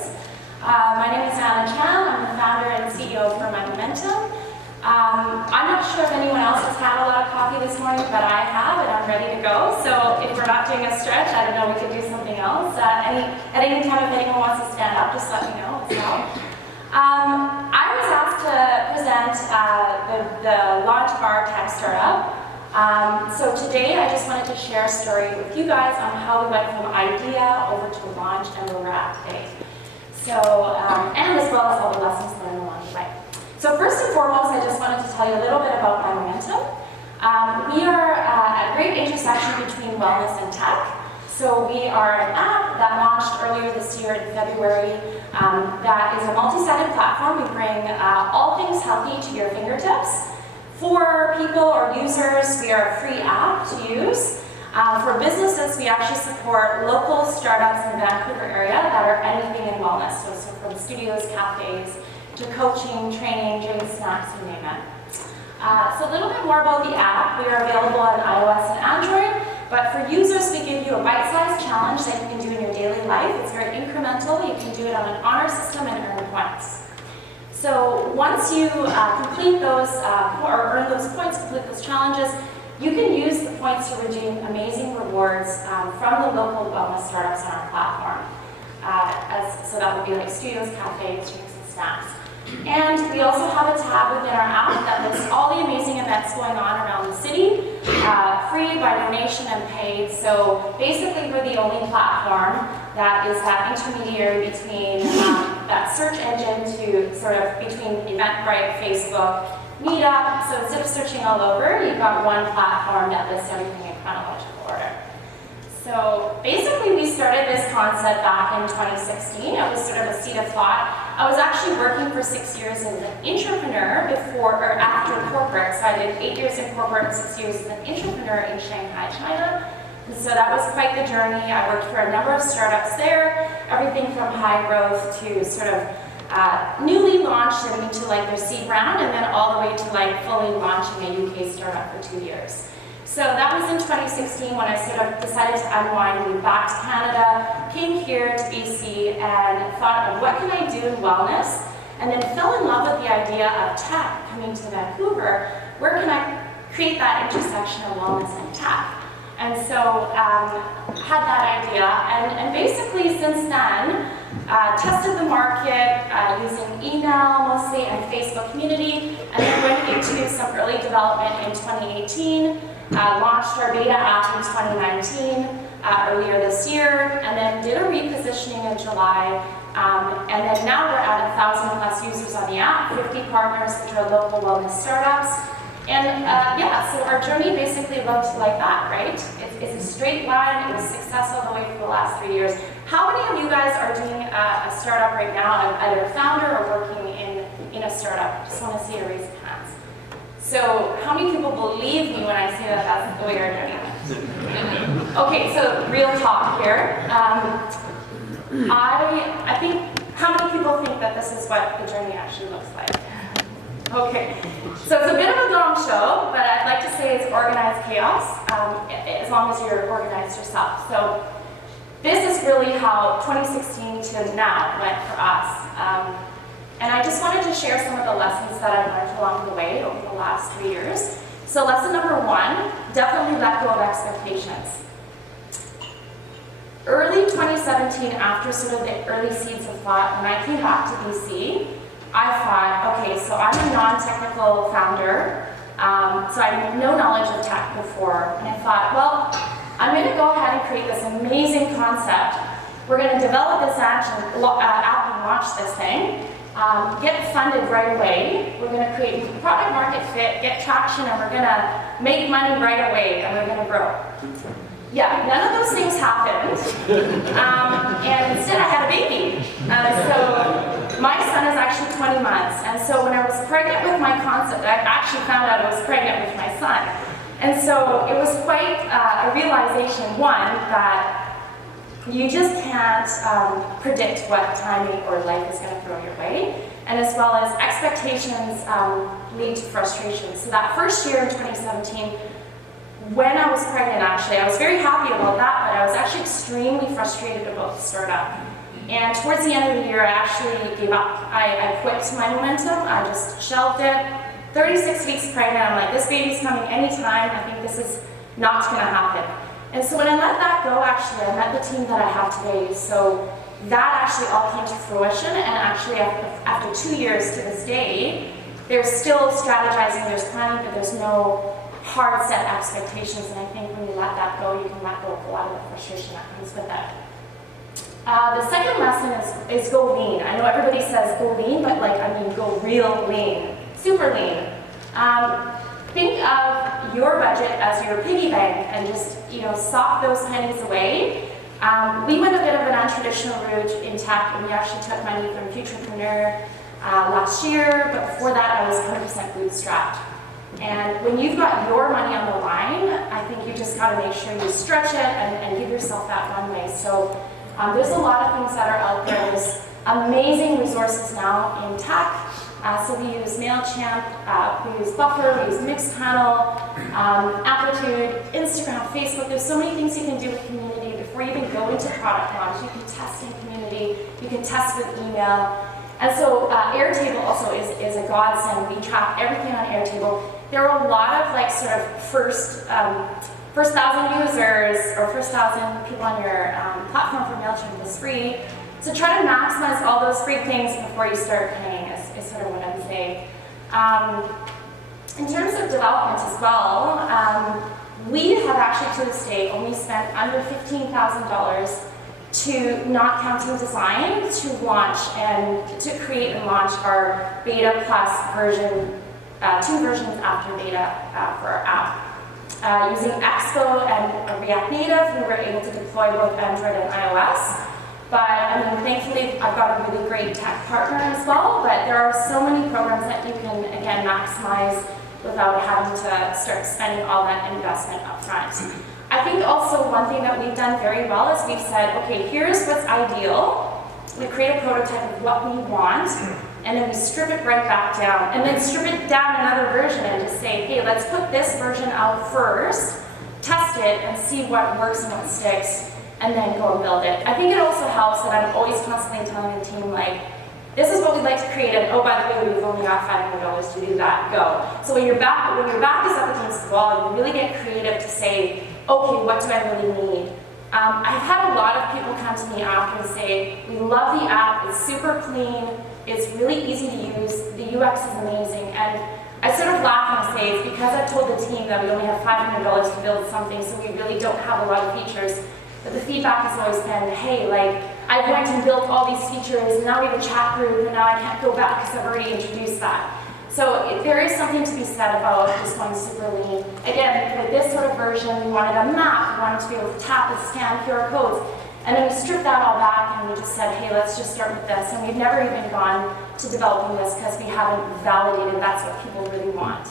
stories. My name is Anna Chan. I'm the founder and CEO for MyMomemtum. I'm not sure if anyone else has had a lot of coffee this morning, but I have, and I'm ready to go. So if we're not doing a stretch, I don't know, we could do something else. At any time, if anyone wants to stand up, just let me know as well. I was asked to present the launch of our tech startup. So today I just wanted to share a story with you guys on how we went from idea over to launch and where we're at today. So, and as well as all the lessons learned along the way. So first and foremost, I just wanted to tell you a little bit about MyMomemtum. We are at a great intersection between wellness and tech. So we are an app that launched earlier this year in February that is a multi-sided platform. We bring all things healthy to your fingertips. For people or users, we are a free app to use. For businesses, we actually support local startups in the Vancouver area that are anything in wellness. So from studios, cafes, to coaching, training, drinks, snacks, you name it. So a little bit more about the app. We are available on iOS and Android. But for users, we give you a bite-sized challenge that you can do in your daily life. It's very incremental. You can do it on an honor system and earn points. So once you complete those, or earn those points, complete those challenges, you can use the points to redeem amazing rewards from the local wellness startups on our platform. So that would be like studios, cafes, drinks, and snacks. And we also have a tab within our app that lists all the amazing events going on around the city, free, by donation, and paid. So basically, we're the only platform that is that intermediary between that search engine to sort of between Eventbrite, Facebook, Meetup. So instead of searching all over, you've got one platform that lists everything in chronological order. So basically, we started this concept back in 2016. It was sort of a seed of thought. I was actually working for 6 years as an entrepreneur before or after corporate. So I did 8 years in corporate and 6 years as an entrepreneur in Shanghai, China. And so that was quite the journey. I worked for a number of startups there, everything from high growth to sort of newly launched and into like their seed round, and then all the way to like fully launching a UK startup for 2 years. So that was in 2016 when I sort of decided to unwind, move back to Canada, came here to BC, and thought of what can I do in wellness, and then fell in love with the idea of tech coming to Vancouver. Where can I create that intersection of wellness and tech? And so had that idea, and basically since then, tested the market using email mostly and Facebook community, and then went into some early development in 2018. Launched our beta app in 2019, earlier this year, and then did a repositioning in July, and then now we're at 1,000 plus users on the app, 50 partners which are local wellness startups, and yeah, so our journey basically looked like that, right? It's a straight line. It was successful the way for the last 3 years. How many of you guys are doing a startup right now, either a founder or working in a startup? Just want to see a raise of hands. So how many people believe me when I say that that's the way our journey went? Okay, so real talk here. I think, how many people think that this is what the journey actually looks like? Okay, so it's a bit of a long show, but I'd like to say it's organized chaos, as long as you're organized yourself. So this is really how 2016 to now went for us. And I just wanted to share some of the lessons that I've learned along the way over the last 3 years. So lesson number one, definitely let go of expectations. Early 2017, after sort of the early seeds of thought, when I came back to BC, I thought, okay, so I'm a non-technical founder, so I had no knowledge of tech before, and I thought, well, I'm going to go ahead and create this amazing concept. We're going to develop this app and launch this thing. Get funded right away. We're going to create product market fit, get traction, and we're going to make money right away, and we're going to grow. Yeah, none of those things happened, and instead I had a baby. So my son is actually 20 months, and so when I was pregnant with my concept, I actually found out I was pregnant with my son. And so it was quite a realization, one, that you just can't predict what timing or life is going to throw your way, and as well as expectations lead to frustration. So that first year in 2017, when I was pregnant, actually, I was very happy about that, but I was actually extremely frustrated about the startup. And towards the end of the year, I actually gave up. I quit MyMomemtum. I just shelved it. 36 weeks pregnant, I'm like, this baby's coming anytime. I think this is not going to happen. And so when I let that go, actually, I met the team that I have today. So that actually all came to fruition. And actually, after 2 years to this day, there's still strategizing, there's planning, but there's no hard set expectations. And I think when you let that go, you can let go of a lot of the frustration that comes with it. The second lesson is go lean. I know everybody says go lean, but like, I mean, go real lean, super lean. Think of your budget as your piggy bank and just, sock those pennies away. We went a bit of an untraditional route in tech, and we actually took money from Futurepreneur last year, but before that I was 100% bootstrapped. And when you've got your money on the line, I think you just got to make sure you stretch it and give yourself that runway. So there's a lot of things that are out there. There's amazing resources now in tech. So we use MailChimp, we use Buffer, we use Mixpanel, Amplitude, Instagram, Facebook. There's so many things you can do with community before you even go into product launch. You can test in community, you can test with email. And so Airtable also is a godsend. We track everything on Airtable. There are a lot of like sort of first 1,000 users or first 1,000 people on your platform for MailChimp is free. So try to maximize all those free things before you start paying is sort of what I'm saying. In terms of development as well, we have actually to this day only spent under $15,000 to, not counting design, to launch and to create and launch our beta plus version, 2 versions after beta for our app. Using Expo and React Native, we were able to deploy both Android and iOS. But I mean, thankfully, I've got a really great tech partner as well, but there are so many programs that you can, again, maximize without having to start spending all that investment up front. I think also one thing that we've done very well is we've said, okay, here's what's ideal. We create a prototype of what we want, and then we strip it right back down, and then strip it down another version and just say, hey, let's put this version out first, test it, and see what works and what sticks, and then go and build it. I think it also helps that I'm always constantly telling the team, like, this is what we'd like to create, and oh, by the way, we've only got $500 to do that, go. So when your back is up against the wall, you really get creative to say, okay, what do I really need? I've had a lot of people come to me after and say, we love the app, it's super clean, it's really easy to use, the UX is amazing, and I sort of laugh and say, it's because I've told the team that we only have $500 to build something, so we really don't have a lot of features. But the feedback has always been, hey, like, I went and built all these features, and now we have a chat group, and now I can't go back because I've already introduced that. So there is something to be said about just going super lean. Again, with this sort of version, we wanted a map, we wanted to be able to tap and scan QR codes, and then we stripped that all back, and we just said, hey, let's just start with this. And we've never even gone to developing this because we haven't validated that's what people really want.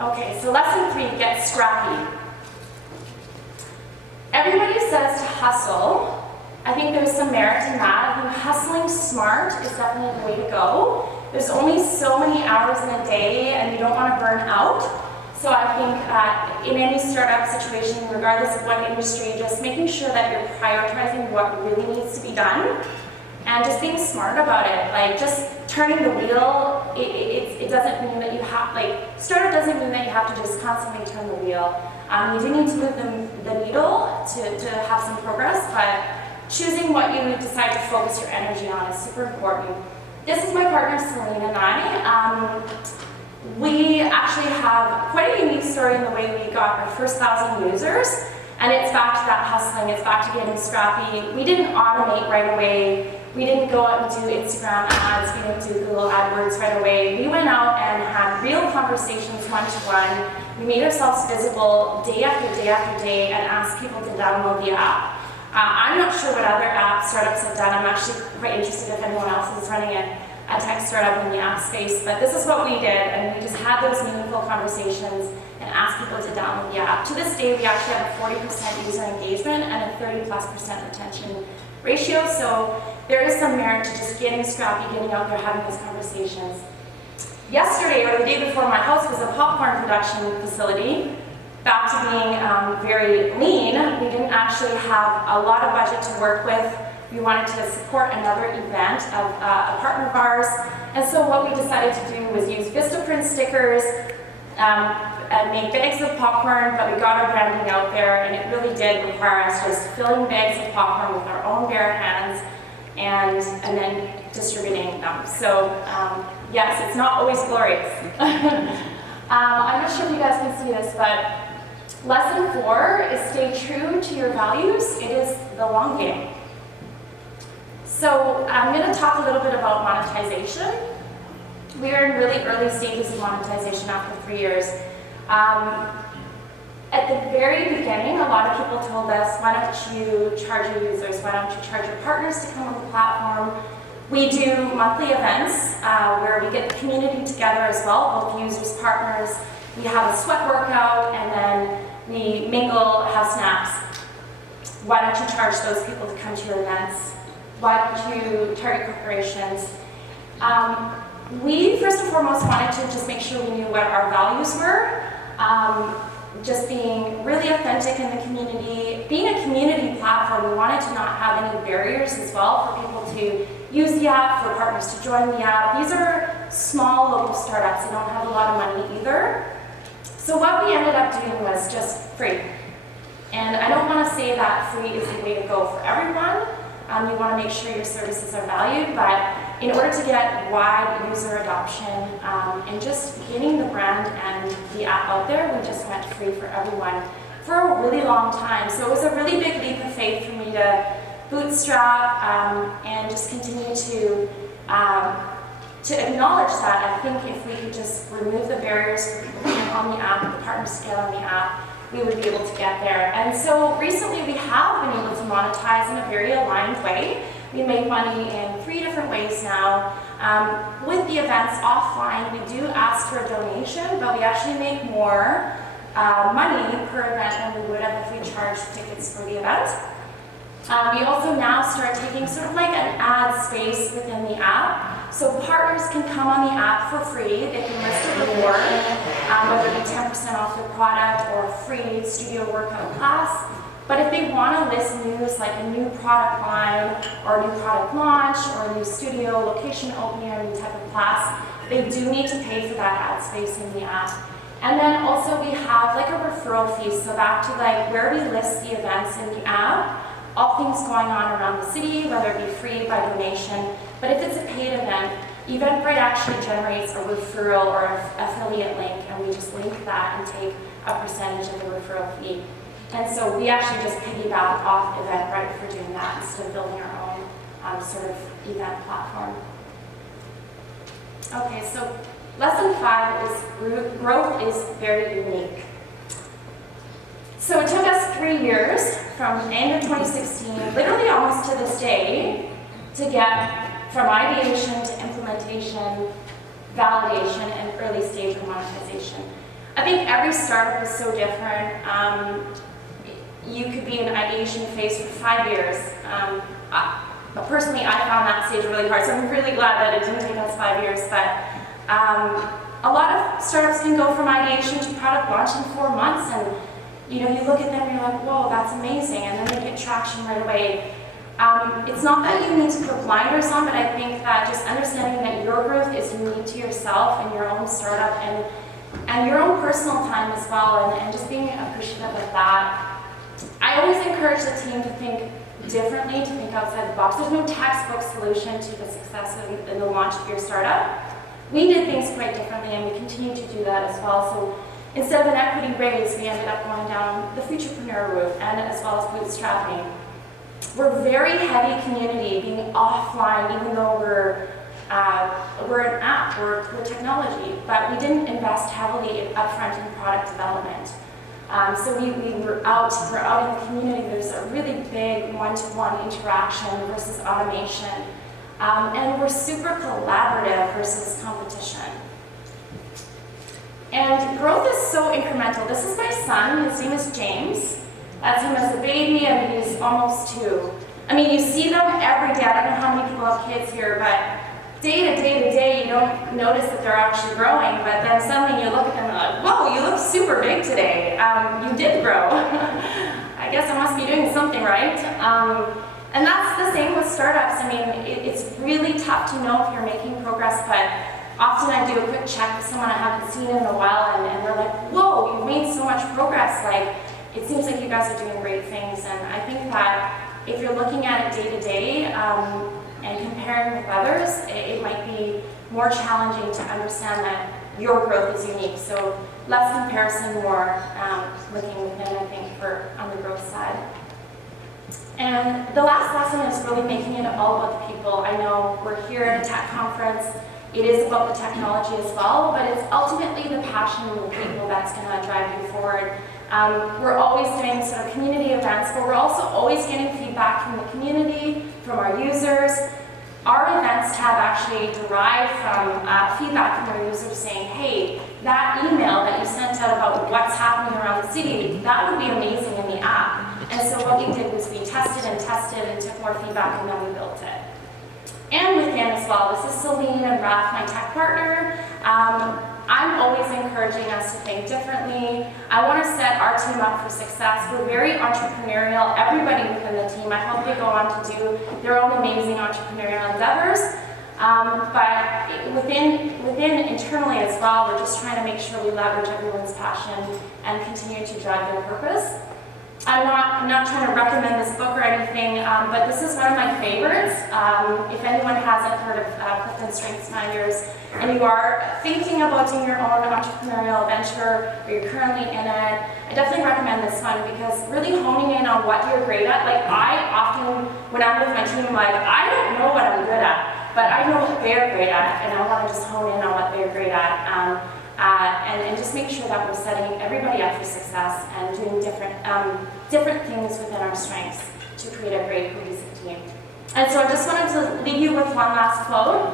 Okay, so lesson 3, get scrappy. Everybody says to hustle. I think there's some merit in that. I think hustling smart is definitely the way to go. There's only so many hours in a day, and you don't want to burn out. So I think in any startup situation, regardless of what industry, just making sure that you're prioritizing what really needs to be done, and just being smart about it. Like, just turning the wheel, it doesn't mean that you have, like, startup doesn't mean that you have to just constantly turn the wheel. You do need to move the needle to have some progress, but choosing what you decide to focus your energy on is super important. This is my partner Celine and I. We actually have quite a unique story in the way we got our first 1,000 users, and it's back to that hustling, it's back to getting scrappy. We didn't automate right away. We didn't go out and do Instagram ads, we didn't do Google AdWords right away. We went out and had real conversations one-to-one. We made ourselves visible day after day after day and asked people to download the app. I'm not sure what other app startups have done. I'm actually quite interested if anyone else is running a tech startup in the app space, but this is what we did, and we just had those meaningful conversations and asked people to download the app. To this day, we actually have a 40% user engagement and a 30+% retention ratio, so there is some merit to just getting scrappy, getting out there, having those conversations. Yesterday, or the day before, my house was a popcorn production facility. Back to being very lean, we didn't actually have a lot of budget to work with we wanted to support another event of a partner of ours. And so what we decided to do was use Vistaprint stickers, and made bags of popcorn, but we got our branding out there, and it really did require us just filling bags of popcorn with our own bare hands and then distributing them. So yes, it's not always glorious. I'm not sure if you guys can see this, but lesson 4 is stay true to your values. It is the long game. So I'm going to talk a little bit about monetization. We are in really early stages of monetization after 3 years. At the very beginning, a lot of people told us, why don't you charge your users, why don't you charge your partners to come on the platform? We do monthly events where we get the community together as well, both users, partners. We have a sweat workout, and then we mingle, have snaps. Why don't you charge those people to come to your events? Why don't you target corporations? We first and foremost wanted to just make sure we knew what our values were. Just being really authentic in the community. Being a community platform, we wanted to not have any barriers as well for people to use the app, for partners to join the app. These are small local startups. They don't have a lot of money either. So what we ended up doing was just free. And I don't want to say that free is the way to go for everyone. You want to make sure your services are valued, but in order to get wide user adoption and just getting the brand and the app out there, we just went free for everyone for a really long time. So it was a really big leap of faith for me to bootstrap and just continue to acknowledge that. I think if we could just remove the barriers for people to get on the app, the partners to get on the app, we would be able to get there. And so recently we have been able to monetize in a very aligned way. We make money in 3 different ways now. With the events offline, we do ask for a donation, but we actually make more money per event than we would have if we charged tickets for the event. We also now start taking sort of like an ad space within the app. So partners can come on the app for free. They can list a reward, whether it be 10% off their product or a free studio workout class. But if they want to list news like a new product line or a new product launch or a new studio location opening or a new type of class, they do need to pay for that ad space in the app. And then also we have like a referral fee. So back to like where we list the events in the app, all things going on around the city, whether it be free by donation. But if it's a paid event, Eventbrite actually generates a referral or an affiliate link, and we just link that and take a percentage of the referral fee. And so we actually just piggyback off Eventbrite for doing that instead of building our own sort of event platform. Okay, so lesson 5 is growth is very unique. So it took us 3 years, from the end of 2016, literally almost to this day, to get from ideation to implementation, validation, and early stage of monetization. I think every startup is so different. You could be in an ideation phase for 5 years. But personally, I found that stage really hard, so I'm really glad that it didn't take us 5 years. But a lot of startups can go from ideation to product launch in 4 months, and you look at them and you're like, whoa, that's amazing, and then they get traction right away. It's not that you need to put blinders on, but I think that just understanding that your growth is unique to yourself and your own startup and your own personal time as well, and just being appreciative of that. I always encourage the team to think differently, to think outside the box. There's no textbook solution to the success in the launch of your startup. We did things quite differently, and we continue to do that as well. So instead of an equity raise, we ended up going down the Futurepreneur route, and as well as bootstrapping. We're very heavy community, being offline, even though we're an app, we're technology, but we didn't invest heavily upfront in product development. So we're out in the community. There's a really big one-to-one interaction versus automation. And we're super collaborative versus competition. And growth is so incremental. This is my son, his name is James. That's him as a baby, and he's almost 2. I mean, you see them every day. I don't know how many people have kids here, but day to day, you don't notice that they're actually growing, but then suddenly you look at them and like, whoa, you look super big today. You did grow. I guess I must be doing something right. And that's the same with startups. I mean, it's really tough to know if you're making progress, but often I do a quick check with someone I haven't seen in a while, and they're like, whoa, you've made so much progress. Like, it seems like you guys are doing great things. And I think that if you're looking at it day to day and comparing with others, it might be more challenging to understand that your growth is unique. So less comparison, more looking within, I think, on the growth side. And the last lesson is really making it all about the people. I know we're here at a tech conference. It is about the technology as well, but it's ultimately the passion of the people that's going to drive you forward. We're always doing sort of community events, but we're also always getting feedback from the community, from our users. Our events tab actually derived from feedback from our users saying, hey, that email that you sent out about what's happening around the city, that would be amazing in the app. And so what we did was we tested and took more feedback, and then we built it. And within as well, this is Celine and Raph, my tech partner. I'm always encouraging us to think differently. I want to set our team up for success. We're very entrepreneurial, everybody within the team. I hope they go on to do their own amazing entrepreneurial endeavors. But within internally as well, we're just trying to make sure we leverage everyone's passion and continue to drive their purpose. I'm not trying to recommend this book or anything, but this is one of my favorites. If anyone hasn't heard of Clifton StrengthsFinders, and you are thinking about doing your own entrepreneurial venture, or you're currently in it, I definitely recommend this one because really honing in on what you're great at. Like I often, when I'm with my team, I'm like, I don't know what I'm good at, but I know what they're great at, and I want to just hone in on what they're great at. And just make sure that we're setting everybody up for success and doing different things within our strengths to create a great cohesive team. And so I just wanted to leave you with one last quote.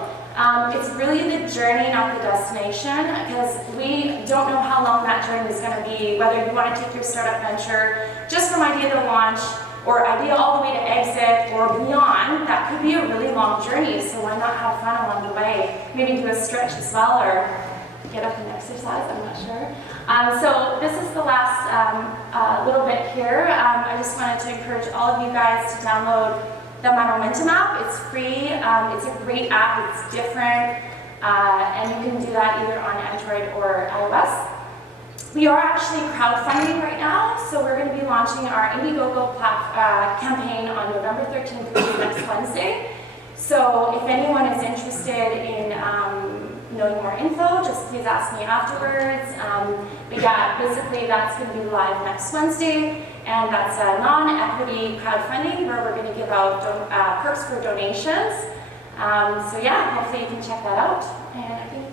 It's really the journey, not the destination, because we don't know how long that journey is going to be, whether you want to take your startup venture just from idea to launch, or idea all the way to exit, or beyond. That could be a really long journey, so why not have fun along the way? Maybe do a stretch as well, or get up and exercise, I'm not sure. So this is the last little bit here. I just wanted to encourage all of you guys to download the MyMomemtum app. It's free, it's a great app, it's different, and you can do that either on Android or iOS. We are actually crowdfunding right now, so we're going to be launching our Indiegogo campaign on November 13th, which is next Wednesday. So if anyone is interested in knowing more info, just please ask me afterwards. But yeah, basically that's going to be live next Wednesday, and that's a non-equity crowdfunding where we're going to give out perks for donations. So yeah, hopefully you can check that out. And I think